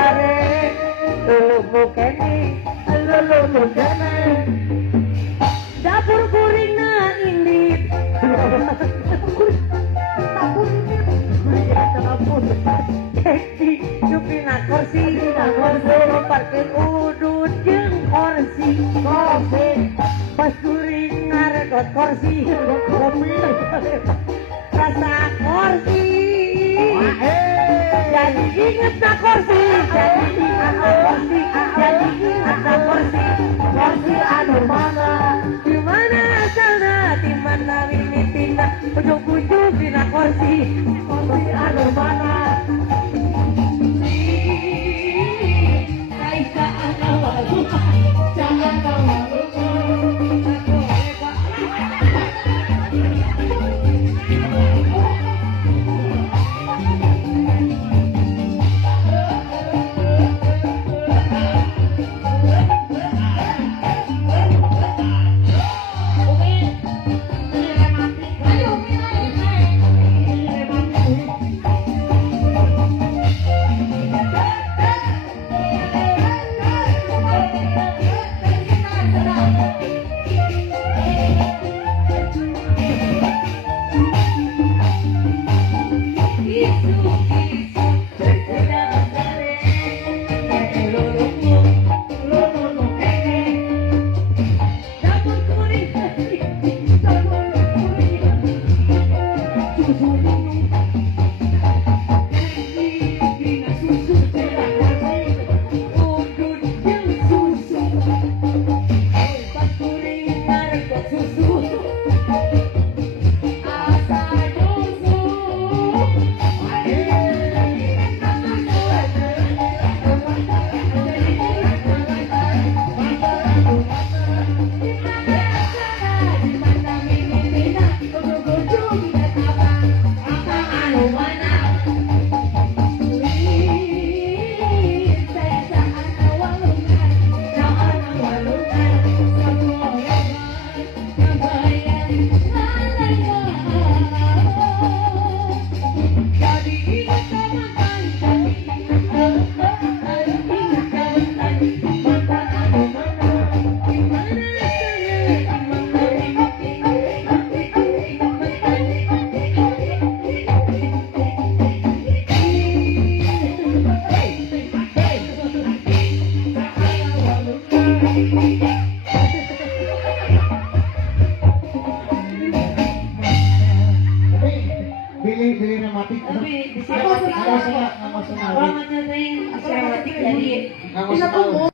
sare lulu kene lulu kene dapur kurina indit dapur keki cupina kursi parkir udut jeung kursi pas kuring ngaredot kursi rasa kursi jadi inget na kursi jadi ingat na kursi jadi ingat na kursi kursi anu mana dimana asalna dimana mimitina ujung-ujung dina kursi kursi anu mana Raisa anu walu jangan kau Bili rematik. Ako sa ako sa ako sa ako sa ako sa ako sa ako sa ako sa ako sa